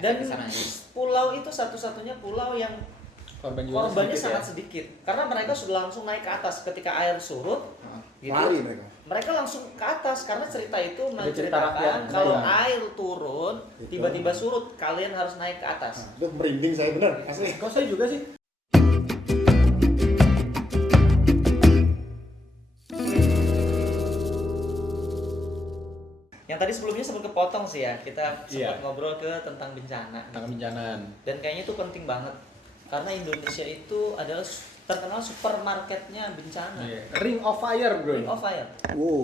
Dan pulau itu satu-satunya pulau yang korbannya sangat sedikit. Karena mereka sudah langsung naik ke atas ketika air surut. Gitu. Lari mereka langsung ke atas karena cerita itu menceritakan kalau air turun tiba-tiba surut, kalian harus naik ke atas. Itu merinding saya bener, asli. Kok saya juga sih? Yang tadi sebelumnya sempat kepotong sih ya, kita sempat ngobrol ke tentang bencana. Tentang bencanaan. Dan kayaknya itu penting banget karena Indonesia itu adalah terkenal supermarketnya bencana. Ring of Fire, bro. Ring of Fire.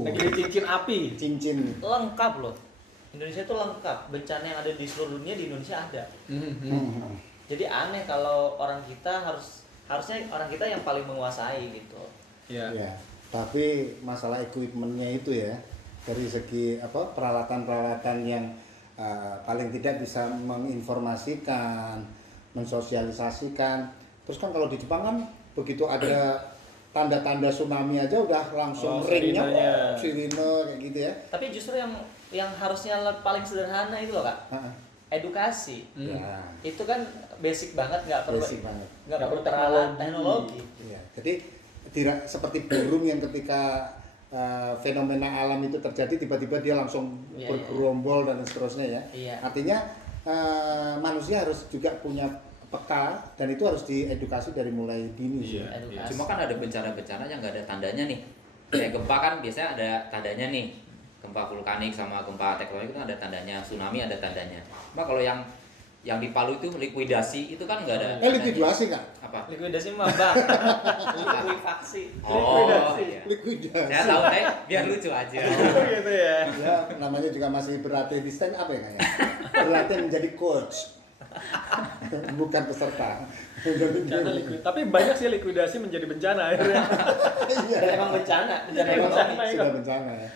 Lagi di cincin api. Cincin. Lengkap loh. Indonesia itu lengkap. Bencana yang ada di seluruh dunia di Indonesia ada. Jadi aneh kalau harusnya orang kita yang paling menguasai gitu. Ya. Tapi masalah equipmentnya itu ya, dari segi peralatan-peralatan yang paling tidak bisa menginformasikan, mensosialisasikan. Terus kan kalau di Jepang kan begitu ada tanda-tanda tsunami aja udah langsung ringnya sirine kayak gitu ya. Tapi justru yang harusnya paling sederhana itu loh Kak. Edukasi. Itu kan basic banget, nggak perlu teknologi. Iya. Jadi seperti burung yang ketika fenomena alam itu terjadi tiba-tiba dia langsung bergerombol dan seterusnya ya. Artinya manusia harus juga punya peka dan itu harus diedukasi dari mulai dini. Cuma kan ada bencana-bencana yang nggak ada tandanya nih. Kayak gempa kan biasanya ada tandanya nih. Gempa vulkanik sama gempa tektonik itu kan ada tandanya, tsunami ada tandanya. Cuma kalau yang di Palu itu likuidasi itu kan nggak ada. Likuidasi nggak? Apa? Likuidasi mah bang. Likuifaksi. Likuidasi. Saya tahu deh, biar lucu aja. Gitu ya. Ya namanya juga masih berlatih di stand up ya kayaknya. Berlatih menjadi coach. Bukan peserta. Tapi banyak sih likuidasi menjadi bencana akhirnya. Dan emang bencana sudah bencana ya.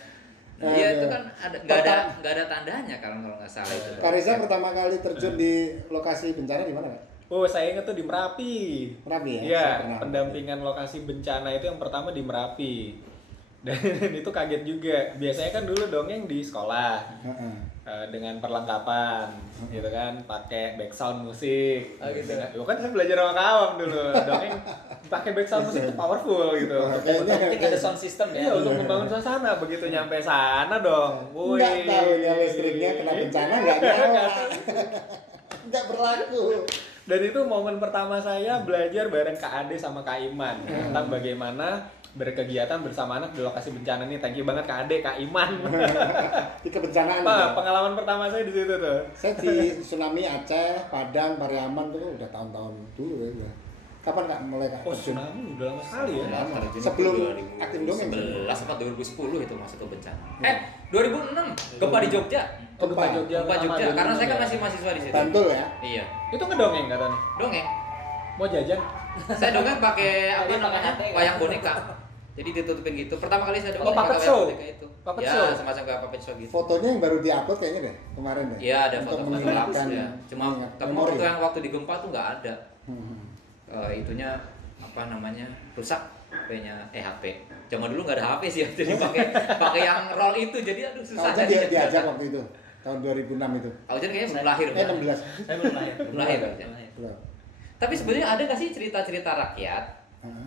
Iya itu kan nggak ada tandanya kalau nggak salah itu. Kak Reza pertama kali terjun di lokasi bencana di mana, Kak? Oh, saya ingat tuh di Merapi. Merapi ya? Iya, pendampingan lokasi bencana itu yang pertama di Merapi. Dan itu kaget juga. Biasanya kan dulu dongeng di sekolah. Dengan perlengkapan gitu kan, pakai background musik gitu kan. Kan saya belajar sama Kawam dulu, dongeng pakai background musik itu powerful gitu. Mungkin ada sound system ya. Iya, untuk membangun suasana. Begitu nyampe sana dong. Nggak tahu ya listriknya kena bencana nggak nyala. Nggak berlaku. Dan itu momen pertama saya belajar bareng Kak Ade sama Kak Iman tentang bagaimana berkegiatan bersama anak di lokasi bencana nih. Thank you banget Kak Ade, Kak Iman. Di kebencanaan. Pengalaman pertama saya di situ tuh. Saya di tsunami Aceh, Padang, Pariaman tuh udah tahun-tahun dulu ya. Kapan Kak mulai Kak? Oh, tsunami udah lama sekali ya. Lama. Sebelum aktif dongeng 2011 atau 2010 itu masuk ke bencana. 2006 gempa di Jogja. Gempa Jogja. Karena saya kan masih mahasiswa di situ. Bantul ya? Iya. Itu ngedongeng katanya. Dongeng. Mau jajan? Saya dongeng pakai wayang boneka. Jadi ditutupin gitu. Pertama kali saya dongeng puppet pakai show. wayang boneka itu. Puppet Ya, show. semacam kayak puppet show gitu. Fotonya yang baru diupload kayaknya deh kemarin deh. Iya, ada Untuk foto-foto mengingatkan ya. Cuma memori. waktu di gempa tuh nggak ada. Itunya rusak HP-nya HP. Zaman dulu nggak ada HP sih, jadi pakai yang roll itu, jadi aduh susah. Tahunnya dia diajak waktu itu, tahun 2006 itu. Aujan kayaknya belum lahir. 16. Saya belum lahir. Belum lahir. Tapi sebenarnya ada nggak sih cerita-cerita rakyat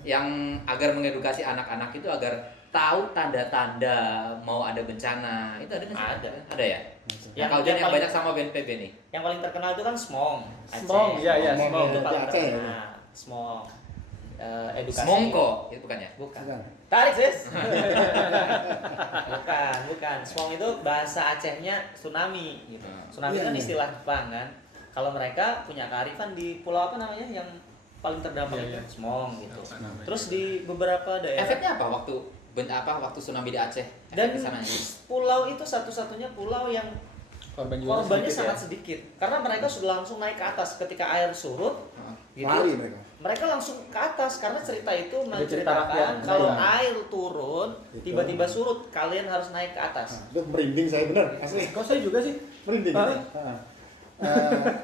yang agar mengedukasi anak-anak itu agar tahu tanda-tanda mau ada bencana? Itu ada nggak sih? Ada ya? Yang banyak sama BNPB nih. Yang paling terkenal itu kan Smong. Smong, iya, Smong. Itu paling Aceh. terkenal. Smong. Edukasi. Semongko itu bukan ya? Bukan. Tarik sis. bukan. Smong itu bahasa Acehnya tsunami gitu. Tsunami kan istilah Jepang kan. Kalau mereka punya kearifan di pulau apa namanya yang paling terdampak itu Smong gitu. Terus di beberapa daerah. Efeknya apa waktu tsunami di Aceh? Dan pulau itu satu-satunya pulau yang korbannya sangat sedikit karena mereka sudah langsung naik ke atas ketika air surut. Gitu. Lari mereka langsung ke atas karena cerita itu menceritakan kalau air turun tiba-tiba surut, kalian harus naik ke atas. Itu merinding saya bener, asli. Kok saya juga sih? Merinding.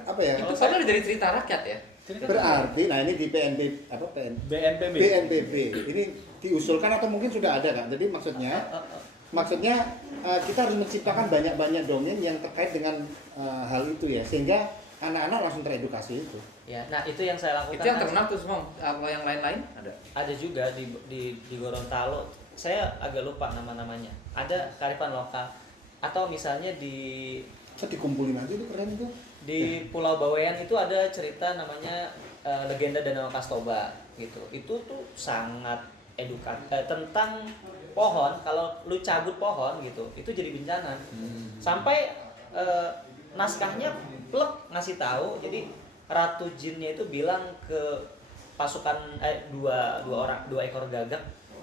Apa ya? Itu padahal dari cerita rakyat ya. Berarti, nah ini di BNPB ini diusulkan atau mungkin sudah ada kan? Jadi maksudnya kita harus menciptakan banyak-banyak dongeng yang terkait dengan hal itu ya, sehingga anak-anak langsung teredukasi itu. Ya, nah itu yang saya lakukan. Itu yang terkenal tuh semua. Apa yang lain-lain ada? Ada juga di Gorontalo. Saya agak lupa nama-namanya. Ada kearifan lokal. Atau misalnya Dikumpulin aja itu keren tuh. di Pulau Bawean itu ada cerita namanya Legenda Danau Kastoba gitu. Itu tuh sangat edukatif tentang pohon. Kalau lu cabut pohon gitu, itu jadi bencana. Sampai naskahnya plek ngasih tahu. Jadi Ratu Jinnya itu bilang ke pasukan dua ekor gagak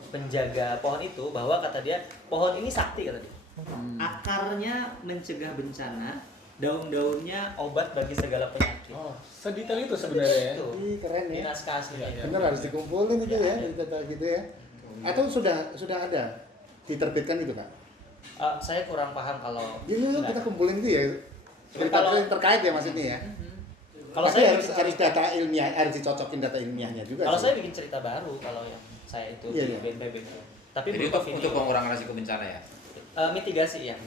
penjaga pohon itu bahwa kata dia pohon ini sakti kata dia. Akarnya mencegah bencana, daun-daunnya obat bagi segala penyakit. Oh, sedetail itu sebenarnya ya. Itu Ih, keren di ya. naskah aslinya. Bener harus dikumpulin itu ya, data gitu ya. Atau sudah ada diterbitkan itu Kak? Saya kurang paham kalau Ini kita kumpulin itu ya. Kalau- Cerita terkait ya mas ini ya. kalau Tapi saya harus data ilmiah, harus dicocokin data ilmiahnya juga. kalau sih. saya bikin cerita baru kalau yang saya itu Iya, di iya. BNPB. Tapi Jadi berupa untuk video. pengurangan risiko bencana ya. Mitigasi ya,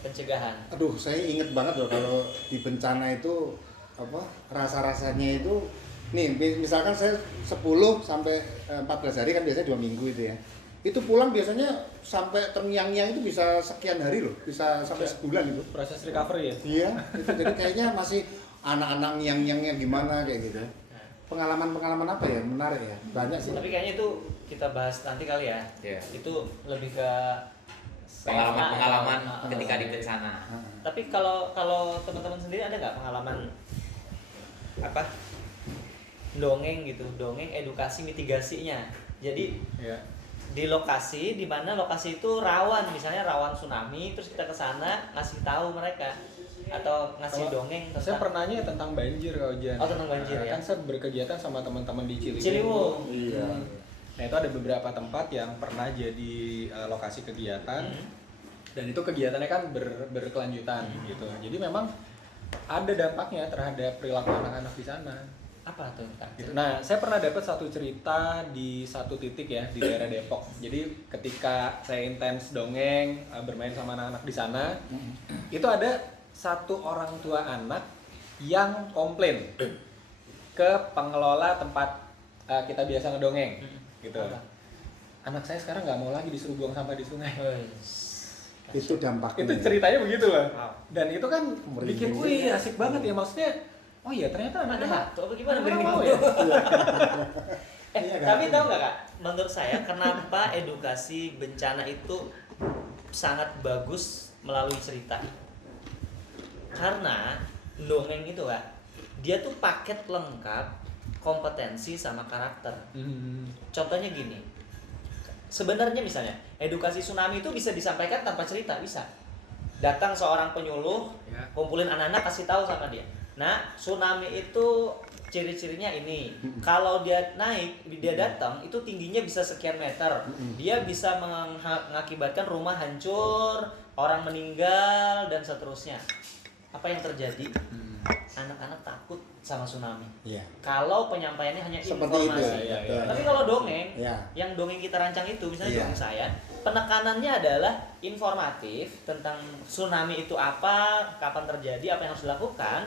pencegahan. Aduh, saya inget banget loh kalau di bencana itu apa rasa-rasanya itu nih misalkan saya 10 sampai 14 hari kan biasanya 2 minggu itu ya. Itu pulang biasanya sampai terngiang-ngiang itu bisa sekian hari loh, bisa sampai sebulan itu. Proses recovery ya. Iya, itu jadi kayaknya masih anak-anak ngiang-ngiangnya gimana kayak gitu. Pengalaman-pengalaman apa ya menarik ya, banyak sih. Tapi kayaknya itu kita bahas nanti kali ya. Iya. Itu lebih ke Pengalaman-pengalaman Ah, ketika di bencana. Tapi kalau teman-teman sendiri ada nggak pengalaman apa dongeng gitu, dongeng edukasi mitigasinya. Jadi Iya. di lokasi di mana lokasi itu rawan, misalnya rawan tsunami, terus kita ke sana ngasih tahu mereka atau ngasih Kalau dongeng Saya tentang pernahnya tentang banjir kalau Jan. Oh, tentang banjir, ya. Kan saya berkegiatan sama teman-teman di Ciliwung. Ciliwung. Iya. Nah itu ada beberapa tempat yang pernah jadi lokasi kegiatan dan itu kegiatannya kan berkelanjutan gitu. Jadi memang ada dampaknya terhadap perilaku anak-anak di sana. apa tuh Kak? Gitu. Nah saya pernah dapat satu cerita di satu titik ya di daerah Depok. Jadi ketika saya intens dongeng bermain sama anak-anak di sana, itu ada satu orang tua anak yang komplain ke pengelola tempat kita biasa ngedongeng gitu. Apa? Anak saya sekarang nggak mau lagi disuruh buang sampah di sungai. Itu dampaknya. Itu ceritanya begitu loh. Wow. Dan itu kan bikin, Merinding. wih asik banget ya maksudnya. Oh iya ternyata Ada anaknya hantu apa gimana anak-anak merinding mau gitu? ya. Iya, Kak. Tapi tahu nggak Kak? Menurut saya kenapa edukasi bencana itu sangat bagus melalui cerita. Karena dongeng itu Kak, dia tuh paket lengkap kompetensi sama karakter. Contohnya gini, sebenarnya misalnya edukasi tsunami itu bisa disampaikan tanpa cerita, bisa. Datang seorang penyuluh, Ya. kumpulin anak-anak, kasih tahu sama dia. Nah, tsunami itu ciri-cirinya ini. Kalau dia naik, dia datang, itu tingginya bisa sekian meter. Dia bisa mengakibatkan rumah hancur, orang meninggal, dan seterusnya. Apa yang terjadi? Anak-anak takut sama tsunami. Iya. Kalau penyampaiannya hanya Seperti itu. informasi. Iya, iya. Tapi kalau dongeng, Iya. yang dongeng kita rancang itu, misalnya Iya. dongeng saya, penekanannya adalah informatif tentang tsunami itu apa, kapan terjadi, apa yang harus dilakukan,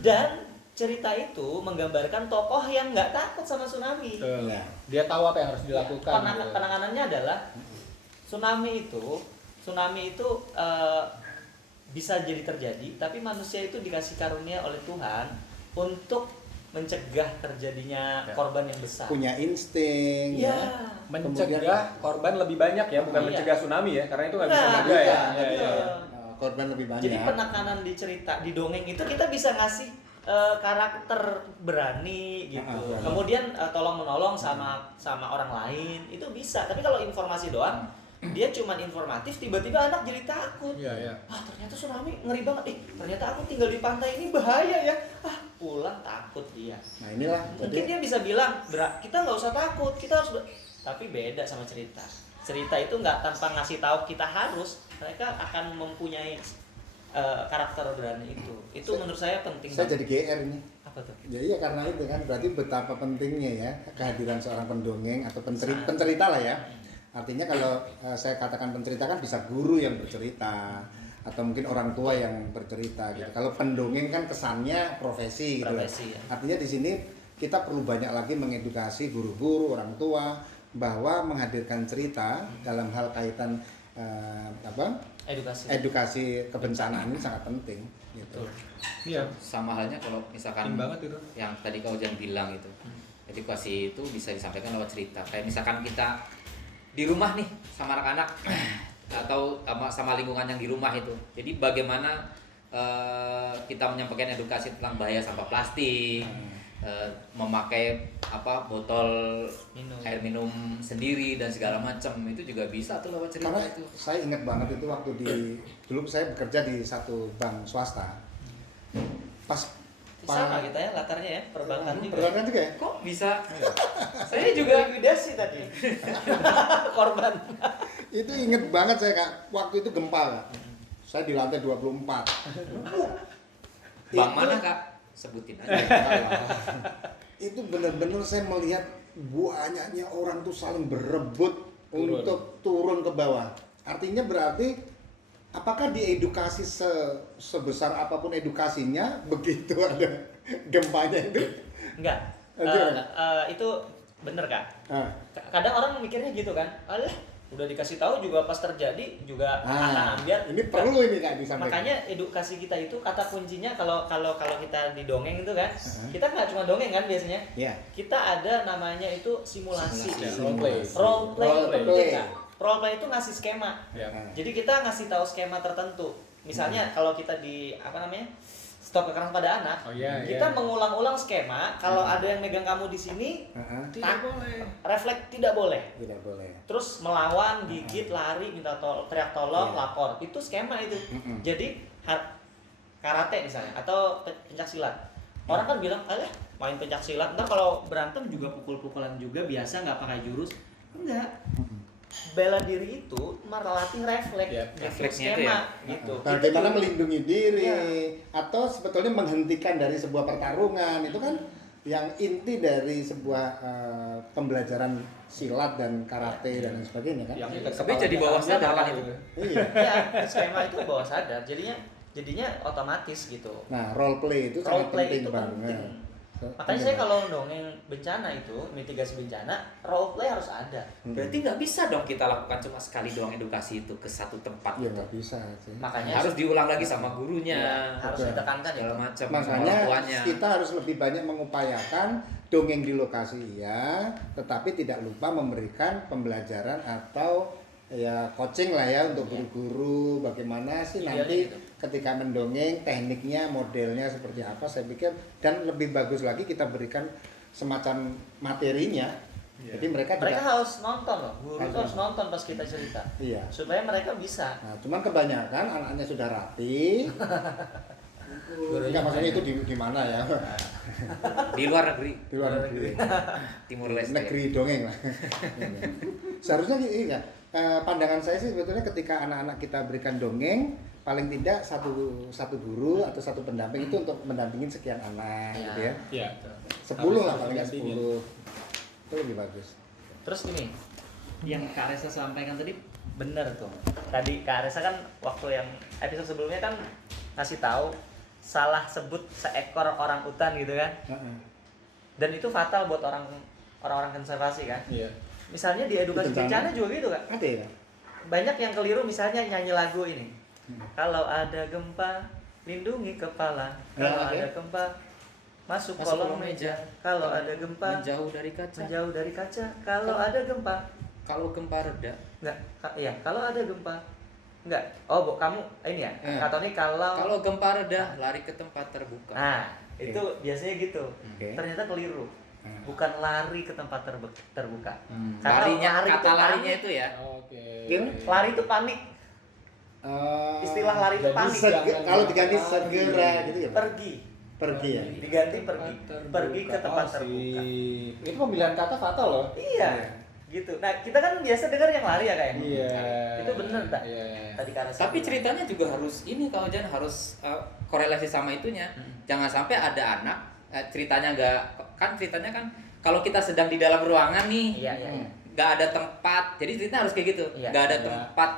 dan cerita itu menggambarkan tokoh yang nggak takut sama tsunami. Betul. Iya. Dia tahu apa yang harus dilakukan. gitu. Penanganannya adalah tsunami itu bisa jadi terjadi, tapi manusia itu dikasih karunia oleh Tuhan untuk mencegah terjadinya Ya. korban yang besar. Punya insting Iya. ya. Mencegah korban lebih banyak ya, bukan Iya. mencegah tsunami ya, karena itu nggak bisa Nah, mencegah ya. iya, Iya, iya, iya. Korban lebih banyak. Jadi penekanan di cerita, di dongeng itu kita bisa ngasih karakter berani gitu. Berani. Kemudian tolong menolong sama orang lain itu bisa. Tapi kalau informasi doang, dia cuman informatif, tiba-tiba anak jadi takut. Iya, iya. Wah ternyata tsunami ngeri banget. Ternyata aku tinggal di pantai ini bahaya ya. Pulang takut dia. Nah inilah. Mungkin dia bisa bilang, kita nggak usah takut, kita harus. Tapi beda sama cerita. Cerita itu nggak tanpa ngasih tahu kita harus. Mereka akan mempunyai karakter berani itu. Itu menurut saya penting. Saya banget. jadi GR ini. Apa tuh? Ya iya karena itu kan berarti betapa pentingnya ya kehadiran seorang pendongeng atau pencerita lah ya. Artinya kalau saya katakan pencerita kan bisa guru yang bercerita atau mungkin orang tua yang bercerita gitu. Kalau pendongeng kan kesannya profesi gitu. Profesi, ya. Artinya di sini kita perlu banyak lagi mengedukasi guru-guru, orang tua bahwa menghadirkan cerita dalam hal kaitan edukasi kebencanaan ini sangat penting gitu. Iya. Sama halnya kalau misalkan Penting banget itu. yang tadi kau jangan bilang itu. Edukasi itu bisa disampaikan lewat cerita. Kayak misalkan kita di rumah nih sama anak-anak atau sama lingkungan yang di rumah itu. Jadi bagaimana kita menyampaikan edukasi tentang bahaya sampah plastik, memakai botol air minum sendiri dan segala macam, itu juga bisa tuh lewat cerita. Karena itu. saya ingat banget itu waktu dulu saya bekerja di satu bank swasta. Pas Sama kita ya latarnya ya, perbankan juga. Perbankan juga ya? Kok bisa? Saya juga likuidasi tadi. Korban. Itu inget banget saya Kak, waktu itu gempa Kak. Saya di lantai 24. Bang mana Kak? Sebutin aja. Itu benar-benar saya melihat banyaknya orang tuh saling berebut untuk turun ke bawah. Artinya berarti apakah diedukasi sebesar apapun edukasinya, begitu ada gempanya itu? Enggak. Itu bener Kak. Kadang orang mikirnya gitu kan, alah udah dikasih tahu juga pas terjadi juga akan ambil. Ini perlu ini Kak disampaikan. Makanya edukasi kita itu kata kuncinya kalau kita di dongeng itu kan, kita nggak cuma dongeng kan biasanya. Iya. Kita ada namanya itu simulasi. Role Role play itu Role penting play. Kak. Role play itu ngasih skema. Ya. Jadi kita ngasih tahu skema tertentu. Misalnya kalau kita di stop kekerasan pada anak, kita mengulang-ulang skema. Kalau ada yang megang kamu di sini, Tidak boleh. refleks tidak boleh. Tidak boleh. Terus melawan, gigit, lari, minta teriak tolong, lapor. Itu skema itu. Jadi karate misalnya atau pencak silat. Orang kan bilang, alah main pencak silat, ntar kalau berantem juga pukul-pukulan juga biasa, nggak pakai jurus. Enggak. Bela diri itu melatih refleks, refleksnya itu skema, ya. gitu. Bagaimana Itu melindungi diri Iya. atau sebetulnya menghentikan dari sebuah pertarungan, itu kan yang inti dari sebuah pembelajaran silat dan karate dan lain sebagainya kan. Tapi jadi bawah sadar kan itu. Iya. ya, skema itu bawah sadar. Jadinya otomatis gitu. Nah, role play itu Role sangat play penting itu banget. penting. Makanya saya kalau dongeng bencana itu, mitigasi bencana, role play harus ada. Berarti nggak bisa dong kita lakukan cuma sekali doang edukasi itu ke satu tempat. Ya gitu. nggak bisa sih. Makanya Harus diulang lagi sama gurunya. harus Betul. ditekankan ya. Segala macam. Makanya sama orang tuanya. kita harus lebih banyak mengupayakan dongeng di lokasi iya, tetapi tidak lupa memberikan pembelajaran atau ya coaching lah ya untuk guru-guru bagaimana sih Idealnya nanti gitu. ketika mendongeng tekniknya, modelnya seperti apa, saya pikir dan lebih bagus lagi kita berikan semacam materinya. Jadi mereka harus nonton loh, guru Harus itu harus nonton pas kita cerita. iya. Supaya mereka bisa. Nah, cuman kebanyakan anaknya sudah rapi. Enggak, maksudnya itu di mana ya? Di luar negeri, Di luar negeri. Timur Leste. Negeri dongeng lah. Seharusnya ini kan pandangan saya sih sebetulnya ketika anak-anak kita berikan dongeng, paling tidak satu guru atau satu pendamping itu untuk mendampingin sekian anak Ya. gitu ya. Iya. 10 lah Harus paling nggak mendampingin. 10. Itu lebih bagus. Terus gini, yang Kak Resa sampaikan tadi bener tuh. Tadi Kak Resa kan waktu yang episode sebelumnya kan ngasih tahu salah sebut seekor orang utan gitu kan. Dan itu fatal buat orang-orang konservasi kan. Iya. Misalnya di edukasi bencana juga gitu Kak. Ada ya? Banyak yang keliru misalnya nyanyi lagu ini. Kalau ada gempa, lindungi kepala. Kalau oke. ada gempa, masuk Masuk kolong kolong meja. meja. Kalau ada gempa, Menjauh dari kaca. menjauh dari kaca. Kalau ada gempa, Kalau gempa reda, enggak, iya, kalau ada gempa. Enggak. Oh, Bu, kamu ini ya. Kak Tony kalau gempa reda lari ke tempat terbuka. Nah, itu biasanya gitu. Oke. Ternyata keliru. Bukan lari ke tempat terbuka. Larinya itu ya. Oke. Lari itu panik. Istilah lari itu jadi panik. Kalau diganti Lari. segera gitu ya, Pak? Pergi ya. diganti pergi ke tempat terbuka. Itu pemilihan kata fatal loh. Iya, gitu. Nah, kita kan biasa dengar yang lari ya kayak. Iya. Itu bener tak? Iya. Tadi karena Tapi ceritanya juga harus ini kalau jangan harus korelasi sama itunya. Jangan sampai ada anak ceritanya ceritanya kan kalau kita sedang di dalam ruangan nih, Iya. nggak ada tempat. Jadi ceritanya harus kayak gitu. Iya. Nggak ada Iya. tempat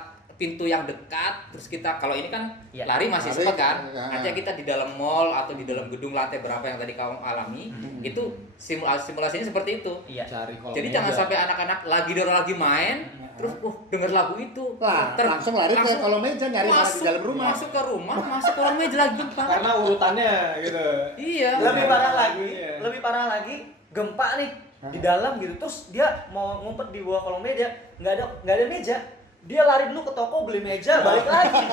pintu yang dekat, terus kita kalau ini kan Ya. lari masih Lari, sempat kan. ya. Artinya kita di dalam mall atau di dalam gedung lantai berapa yang tadi kamu alami, itu simulasinya seperti itu. Iya. Cari kolom Jadi meja. jangan sampai anak-anak lagi main, terus denger lagu itu, Lah, langsung lari ke kolom meja nyari malah di dalam rumah. Masuk ke rumah, masuk kolom meja lagi gempa. karena urutannya gitu. Iya. Lebih parah lagi, Iya. lebih parah lagi gempa nih di dalam gitu. Terus dia mau ngumpet di bawah kolong meja, nggak ada meja. Dia lari dulu ke toko beli meja, balik lagi.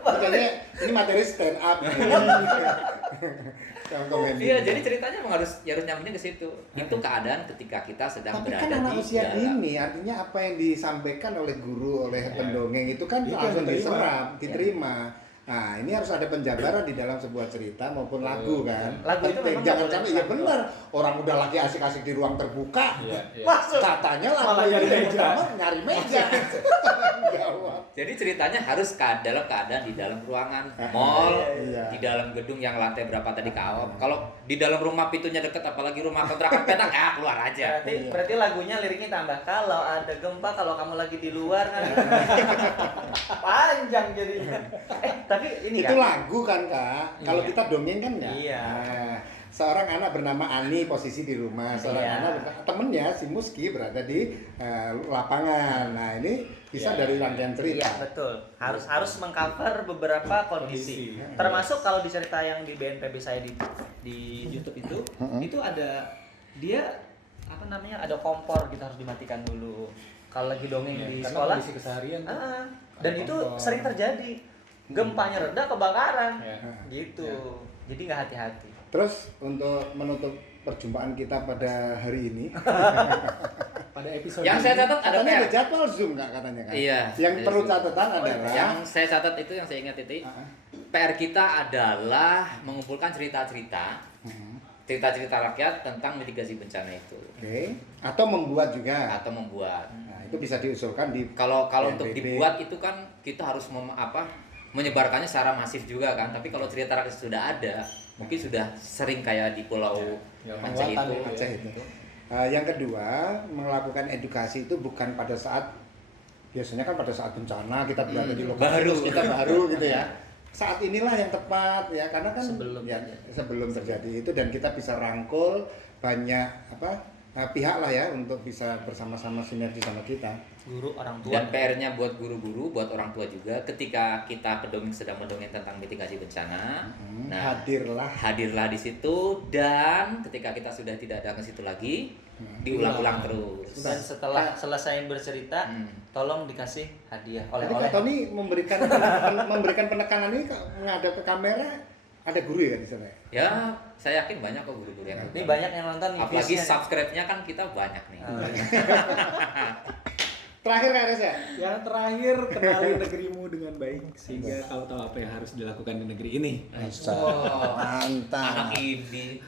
Makanya ini materi stand up. Yang komen Iya, gitu. jadi ceritanya emang harus nyambungnya ke situ. Itu keadaan ketika kita sedang Tapi berada kan anak di usia dalam. dini, artinya apa yang disampaikan oleh guru, oleh Iya. pendongeng itu kan Itu langsung diterima. diserap, diterima. Nah, ini harus ada penjabaran di dalam sebuah cerita maupun lagu kan. Lagu itu Penting. memang Jangan nggak sampai boleh ya benar, orang udah lagi asik-asik di ruang terbuka. Iya, iya. Masuk. Katanya lagu Malah nyari yang meja. pertama nyari meja. Gawat. Jadi ceritanya harus dalam keadaan di dalam ruangan mall, Iya. di dalam gedung yang lantai berapa tadi kawat. Kalau di dalam rumah pintunya deket, apalagi rumah kontrakan petak, ya keluar aja. Berarti lagunya liriknya tambah kalau ada gempa, kalau kamu lagi di luar kan. Panjang jadinya. Tapi ini Itu kan. lagu kan, Kak. Kalau Iya. kita dongeng kan enggak. Iya. Nah, seorang anak bernama Ani posisi di rumah, seorang Iya. anak temennya si Muski berada di lapangan. Nah, ini bisa dari rangkaian cerita. Iya betul, harus mengcover beberapa kondisi. Kondisi. Termasuk kalau di cerita yang di BNPB saya di YouTube itu ada dia apa namanya ada kompor kita harus dimatikan dulu. Kalau lagi dongeng Iya, di karena sekolah, kondisi keseharian tuh. dan Ada itu kompor. sering terjadi. Gempanya reda kebakaran, Iya. gitu. Iya. Jadi nggak hati-hati. Terus untuk menutup perjumpaan kita pada hari ini, Pada episode Yang saya catat ada katanya ada PR. jadwal Zoom Kak katanya kan. Iya. Yang Ada perlu Zoom. catatan adalah Yang saya catat itu yang saya ingat itu, PR kita adalah mengumpulkan cerita-cerita rakyat tentang mitigasi bencana itu, oke, atau membuat juga. atau membuat. Nah, itu bisa diusulkan di Kalau untuk BNPB. dibuat itu kan kita harus menyebarkannya secara masif juga kan. Tapi kalau cerita rakyat sudah ada, mungkin sudah sering kayak di Pulau Ya, Aceh muatan itu. itu ya. Aceh itu. Yang kedua, melakukan edukasi itu bukan pada saat biasanya kan pada saat bencana kita berada di lokasi baru. terus kita baru gitu ya. Saat inilah yang tepat ya karena kan sebelum terjadi itu dan kita bisa rangkul banyak pihak lah ya untuk bisa bersama-sama sinergi sama kita. Guru, orang tua. Dan PR-nya buat guru-guru, buat orang tua juga, ketika kita pendongeng sedang mendongeng tentang mitigasi bencana, nah, hadirlah di situ, dan ketika kita sudah tidak ada ke situ lagi, diulang-ulang terus. Dan setelah selesai bercerita, tolong dikasih hadiah Jadi oleh-oleh. Kak Tony memberikan penekanan ini menghadap ke kamera ada guru ya di sana. Ya, saya yakin banyak kok guru-guru yang Ini banyak yang nonton nih. apalagi views-nya. subscribe-nya kan kita banyak nih. Terakhir Kak Reza. Yang terakhir, kenali negerimu dengan baik sehingga kau tahu apa yang harus dilakukan di negeri ini. Mantap. Anak ini